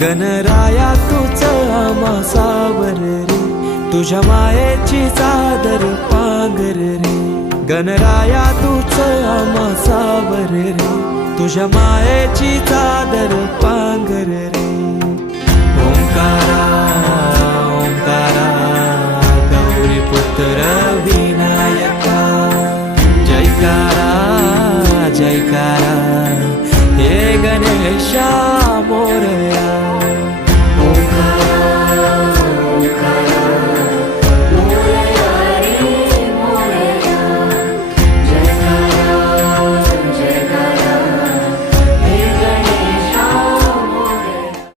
गणराया तूच आम्हा सावर रे, तुझ्या मायेची चादर पांघर रे. गणराया तूच आम्हा सावर रे, तुझ्या मायेची चादर पांघर रे. ओंकारा ओंकारा गौरी पुत्र विनायका, जयकारा जयकारा हे गणेशा.